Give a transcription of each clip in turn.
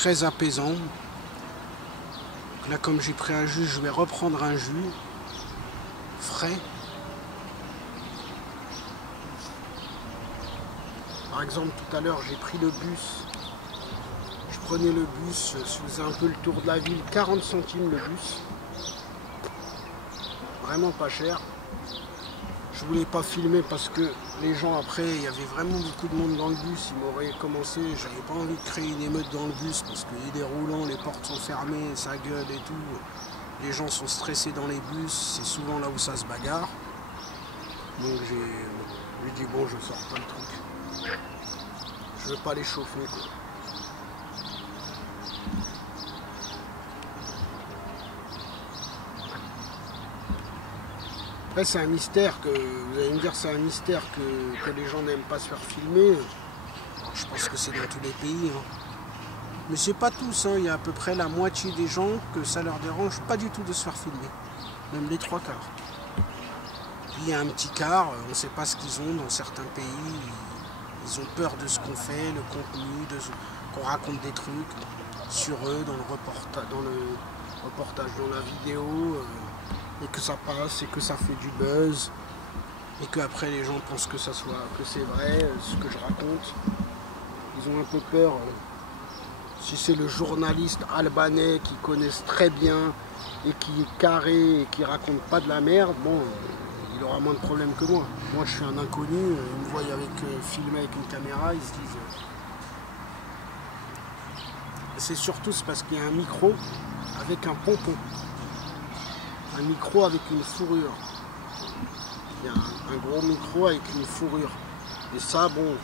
très apaisant. Donc là, comme j'ai pris un jus, je vais reprendre un jus frais. Par exemple, tout à l'heure, j'ai pris le bus. Je prenais le bus, je faisais un peu le tour de la ville, 40 centimes le bus. Vraiment pas cher. Je voulais pas filmer parce que les gens après, il y avait vraiment beaucoup de monde dans le bus, ils m'auraient commencé, j'avais pas envie de créer une émeute dans le bus parce qu'il y a des roulants, les portes sont fermées, ça gueule et tout. Les gens sont stressés dans les bus, c'est souvent là où ça se bagarre. Donc j'ai dit bon, je sors pas le truc. Je veux pas les chauffer quoi. Après c'est un mystère que, vous allez me dire c'est un mystère que les gens n'aiment pas se faire filmer. Alors, je pense que c'est dans tous les pays. Hein. Mais c'est pas tous, hein. Il y a à peu près la moitié des gens que ça leur dérange pas du tout de se faire filmer. Même les 3 quarts. Puis il y a un petit quart, on ne sait pas ce qu'ils ont dans certains pays. Ils ont peur de ce qu'on fait, le contenu, qu'on raconte des trucs sur eux dans le reportage, dans la vidéo. Et que ça passe et que ça fait du buzz et que après les gens pensent que c'est vrai ce que je raconte. Ils ont un peu peur si c'est le journaliste albanais qui connaissent très bien et qui est carré et qui raconte pas de la merde, bon, il aura moins de problèmes que moi. Moi je suis un inconnu, ils me voient filmer avec une caméra, ils se disent c'est surtout parce qu'il y a un micro avec un pompon. Un micro avec une fourrure. Il y a un gros micro avec une fourrure. Et ça, bon,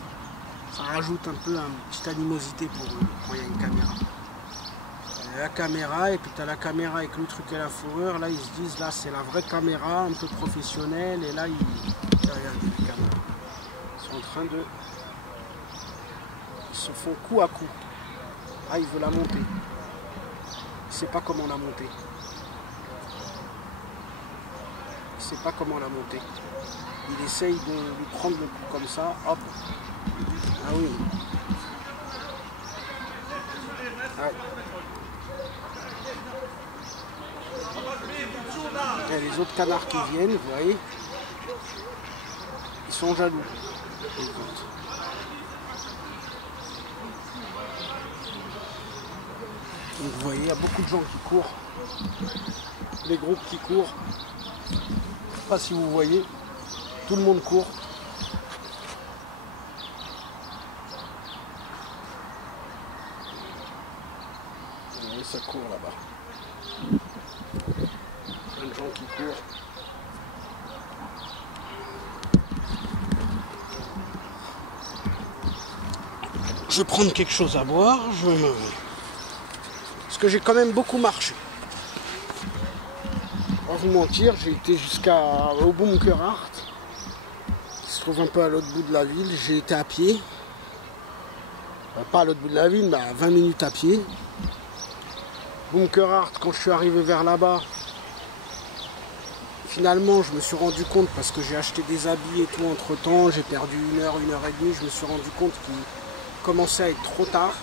ça rajoute un peu une petite animosité pour eux quand il y a une caméra. Il y a la caméra et puis tu as la caméra avec le truc et la fourrure. Là, ils se disent, là, c'est la vraie caméra, un peu professionnelle. Et là, regardez les caméras. Ils sont en train de... Ils se font coup à coup. Ah, il veut la monter. Il ne sait pas comment la monter. Il ne sait pas comment la monter. Il essaye de lui prendre le coup comme ça, hop. Ah oui. Ah. Il y a les autres canards qui viennent, vous voyez. Ils sont jaloux. Donc vous voyez, il y a beaucoup de gens qui courent. Les groupes qui courent. Je ne sais pas si vous voyez, tout le monde court. Vous voyez, ça court là-bas. Plein de gens qui courent. Je vais prendre quelque chose à boire. Parce que j'ai quand même beaucoup marché. Pas vous mentir, j'ai été jusqu'au Bunkerhard, qui se trouve un peu à l'autre bout de la ville. J'ai été à pied, pas à l'autre bout de la ville, mais à 20 minutes à pied. Bunkerhard, quand je suis arrivé vers là-bas, finalement je me suis rendu compte, parce que j'ai acheté des habits et tout entre temps, j'ai perdu 1 heure, 1 heure et demie, je me suis rendu compte qu'il commençait à être trop tard.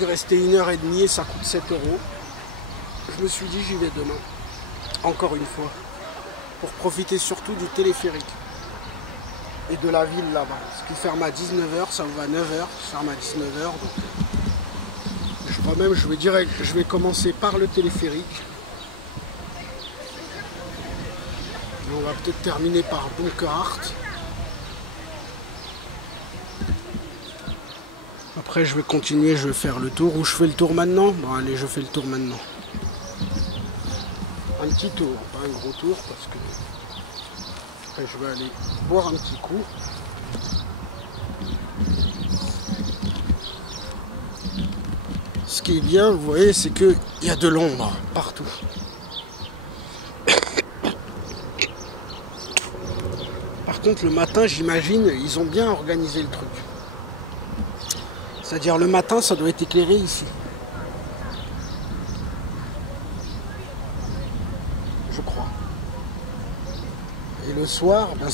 Il restait 1 heure et demie et ça coûte 7 €. Je me suis dit j'y vais demain, encore une fois, pour profiter surtout du téléphérique et de la ville là-bas. Parce qu'il ferme à 19 h, ça ouvre à 9 h, ça ferme à 19 h. Donc je crois même, je vais commencer par le téléphérique. Et on va peut-être terminer par Bunkerhard. Après je vais continuer, je vais faire le tour. Ou je fais le tour maintenant? Bon allez, je fais le tour maintenant. Un petit tour, pas un gros tour, parce que après je vais aller boire un petit coup. Ce qui est bien, vous voyez, c'est qu'il y a de l'ombre partout. Par contre, le matin, j'imagine, ils ont bien organisé le truc. C'est-à-dire, le matin, ça doit être éclairé ici. Je crois. Et le soir, ben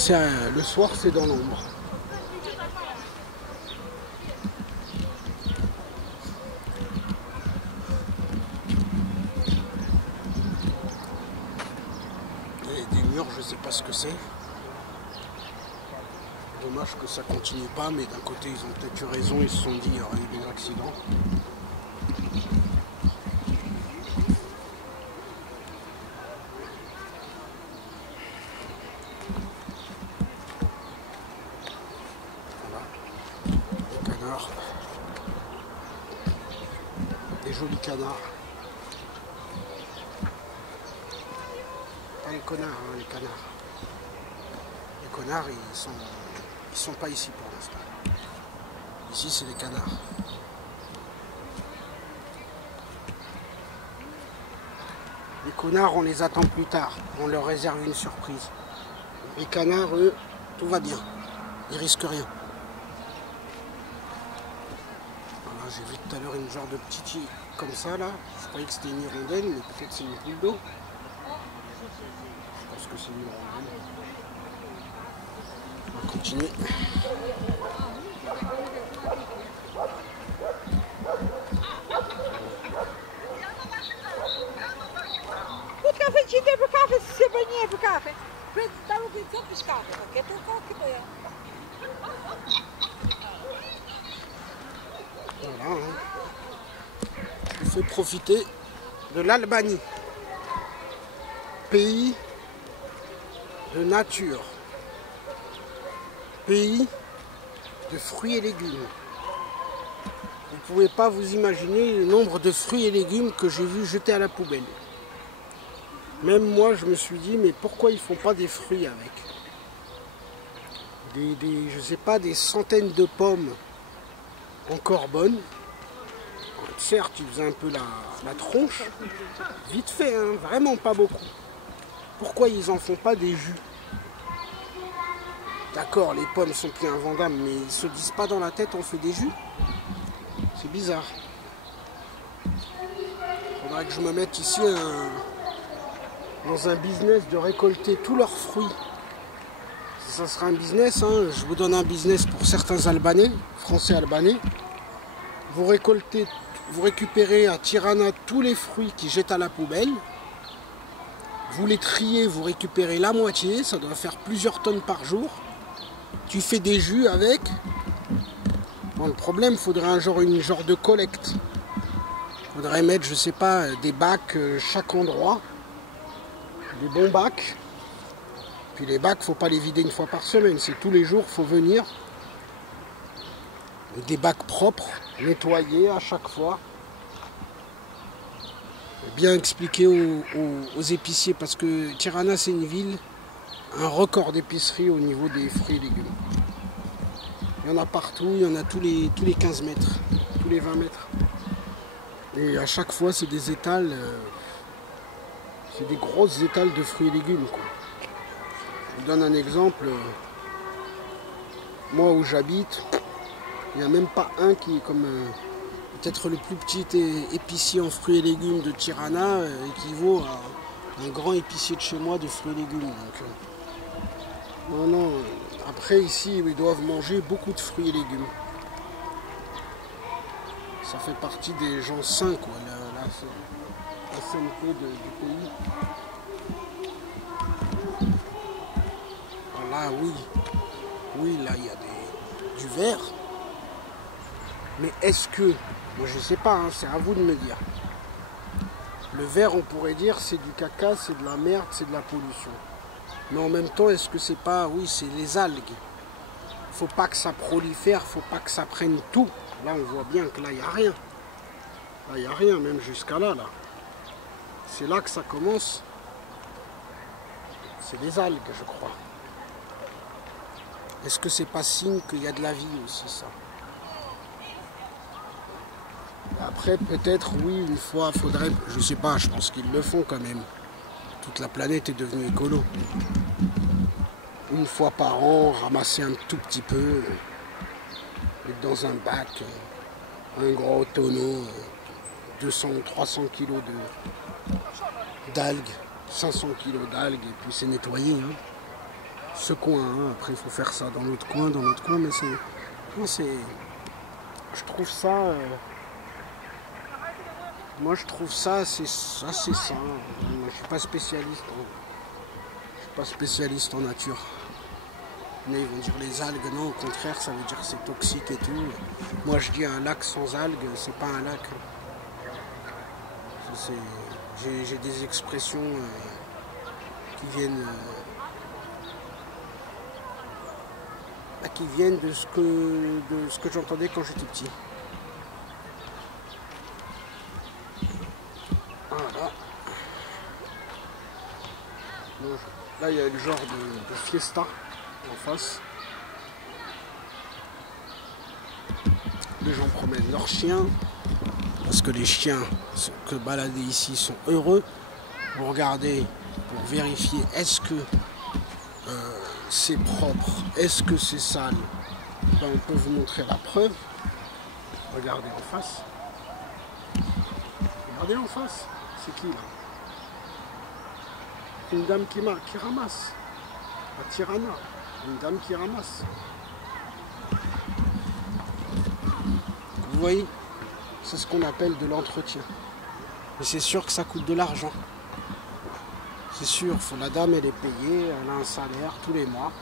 le soir, c'est dans l'ombre. pas ce que c'est. Dommage que ça continue pas, mais d'un côté ils ont peut-être eu raison, ils se sont dit qu'il y aurait eu des accidents. Voilà, des canards, des jolis canards. Pas les connards, hein, les canards. Les connards, ils sont pas ici pour l'instant. Ici, c'est les canards. Les connards, on les attend plus tard. On leur réserve une surprise. Les canards, eux, tout va bien. Ils risquent rien. Voilà, j'ai vu tout à l'heure une genre de petit comme ça, là. Je croyais que c'était une hirondelle, mais peut-être c'est une boule d'eau. Je pense que c'est une hirondelle. On va continuer. Voilà, hein. Je fais profiter de l'Albanie, pays de nature, pays de fruits et légumes. Vous ne pouvez pas vous imaginer le nombre de fruits et légumes que j'ai vu jeter à la poubelle. Même moi, je me suis dit, mais pourquoi ils font pas des fruits avec je sais pas, des centaines de pommes encore bonnes. Certes, ils faisaient un peu la tronche, vite fait, hein, vraiment pas beaucoup. Pourquoi ils en font pas des jus? D'accord, les pommes sont plus invendables, mais ils se disent pas dans la tête, on fait des jus. C'est bizarre. Faudrait que je me mette ici dans un business de récolter tous leurs fruits. Ça sera un business, hein. Je vous donne un business pour certains Albanais, Français albanais. Vous récupérez à Tirana tous les fruits qui jettent à la poubelle. Vous les triez, vous récupérez la moitié, ça doit faire plusieurs tonnes par jour. Tu fais des jus avec. Bon, le problème, il faudrait une genre de collecte. Il faudrait mettre, je sais pas, des bacs chaque endroit. Des bons bacs. Puis les bacs, faut pas les vider une fois par semaine. C'est tous les jours, faut venir. Des bacs propres, nettoyés à chaque fois. Bien expliquer aux épiciers, parce que Tirana, c'est une ville, un record d'épicerie au niveau des fruits et légumes. Il y en a partout, il y en a tous les 15 mètres, tous les 20 mètres. Et à chaque fois, c'est des étals, c'est des grosses étals de fruits et légumes, quoi. Je vous donne un exemple. Moi, où j'habite, il n'y a même pas un qui est comme peut-être le plus petit épicier en fruits et légumes de Tirana équivaut à un grand épicier de chez moi de fruits et légumes. Donc, non. Après, ici, ils doivent manger beaucoup de fruits et légumes. Ça fait partie des gens sains, quoi, la sainteté du pays. Voilà, oui, là, il y a du verre. Mais est-ce que, moi je sais pas, hein, c'est à vous de me dire. Le verre, on pourrait dire, c'est du caca, c'est de la merde, c'est de la pollution. Mais en même temps, est-ce que c'est pas, oui, c'est les algues. Faut pas que ça prolifère, faut pas que ça prenne tout. Là, on voit bien que là, il n'y a rien. Là, il n'y a rien, même jusqu'à là. C'est là que ça commence. C'est des algues, je crois. Est-ce que c'est pas signe qu'il y a de la vie aussi, ça? Après, peut-être, oui, une fois, faudrait, je sais pas, je pense qu'ils le font quand même. Toute la planète est devenue écolo. Une fois par an, ramasser un tout petit peu, mettre dans un bac, un gros tonneau, 200 ou 300 kilos d'algues, 500 kilos d'algues, et puis c'est nettoyé. Hein. Ce coin, hein. Après il faut faire ça dans l'autre coin, mais je trouve ça... moi je trouve ça assez sain. Je suis pas spécialiste. Je suis pas spécialiste en nature. Mais ils vont dire les algues, non, au contraire, ça veut dire que c'est toxique et tout. Moi, je dis un lac sans algues, c'est pas un lac. J'ai des expressions qui viennent de ce que j'entendais quand j'étais petit. Voilà. Donc, là, il y a le genre de fiesta en face. Les gens promènent leurs chiens parce que les chiens que balader ici sont heureux. Vous regardez pour vérifier est-ce que c'est propre, est-ce que c'est sale. Ben, on peut vous montrer la preuve. Regardez en face. Regardez en face. C'est qui là? Une dame qui ramasse. La Tirana. Une dame qui ramasse. Vous voyez? C'est ce qu'on appelle de l'entretien. Mais c'est sûr que ça coûte de l'argent. C'est sûr, la dame elle est payée, elle a un salaire tous les mois.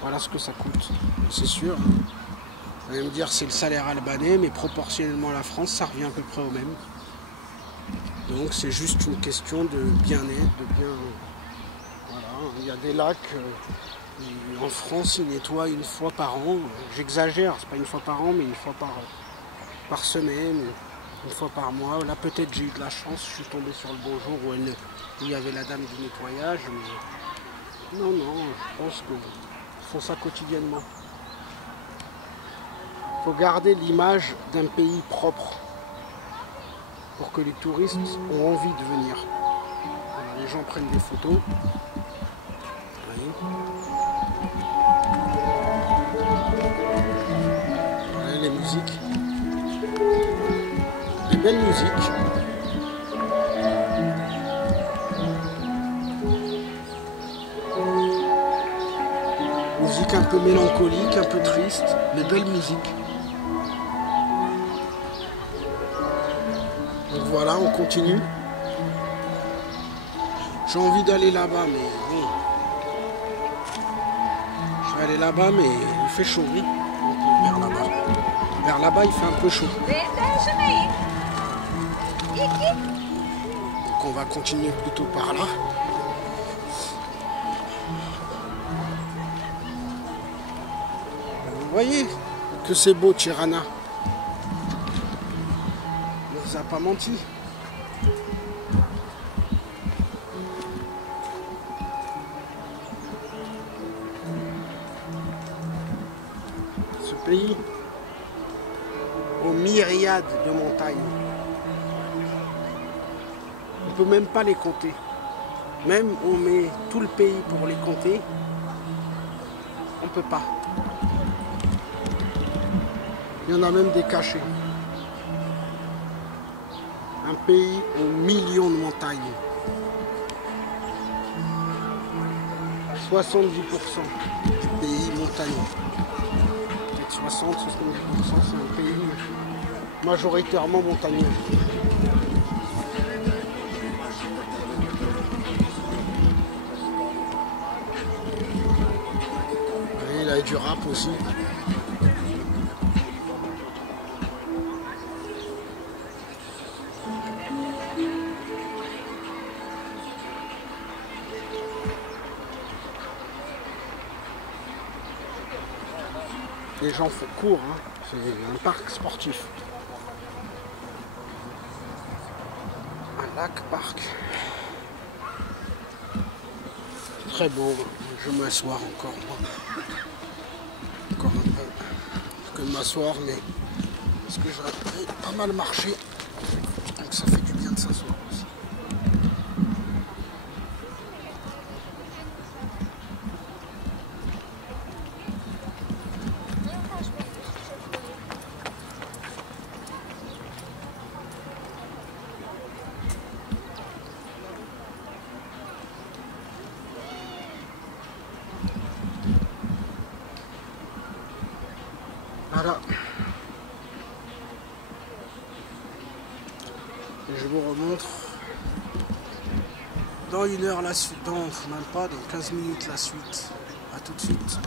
Voilà ce que ça coûte. C'est sûr. Vous allez me dire c'est le salaire albanais, mais proportionnellement à la France, ça revient à peu près au même. Donc c'est juste une question de bien-être, de bien. Voilà, il y a des lacs. En France, ils nettoient une fois par an. J'exagère, c'est pas une fois par an, mais une fois par semaine, une fois par mois. Là, peut-être j'ai eu de la chance, je suis tombé sur le bon jour où il y avait la dame du nettoyage. Mais non, je pense qu'ils font ça quotidiennement. Il faut garder l'image d'un pays propre pour que les touristes ont envie de venir. Alors, les gens prennent des photos. Voyez. Voilà les musiques. Des belles musiques. Musique un peu mélancolique, un peu triste, mais belles musiques. Donc voilà, on continue. J'ai envie d'aller là-bas, mais bon. Je vais aller là-bas, mais il fait chaud, oui. Donc vers là-bas. Vers là-bas, il fait un peu chaud. Donc on va continuer plutôt par là. Vous voyez que c'est beau, Tirana. On ne vous a pas menti. Ce pays, aux myriades de montagnes. On ne peut même pas les compter. Même on met tout le pays pour les compter, on ne peut pas. Il y en a même des cachés. Un pays aux millions de montagnes. 70% du pays montagneux. Peut-être 60-70%, c'est un pays majoritairement montagneux. Il y a du rap aussi. Les gens courent, hein. C'est un parc sportif. Un lac-parc. Très beau. Je vais m'asseoir encore. Encore un peu. Que m'asseoir, mais parce que j'ai pas mal marché. Donc ça fait du bien de s'asseoir aussi. Voilà. Et je vous remontre Dans une heure la suite, dans même pas, dans 15 minutes la suite. À tout de suite.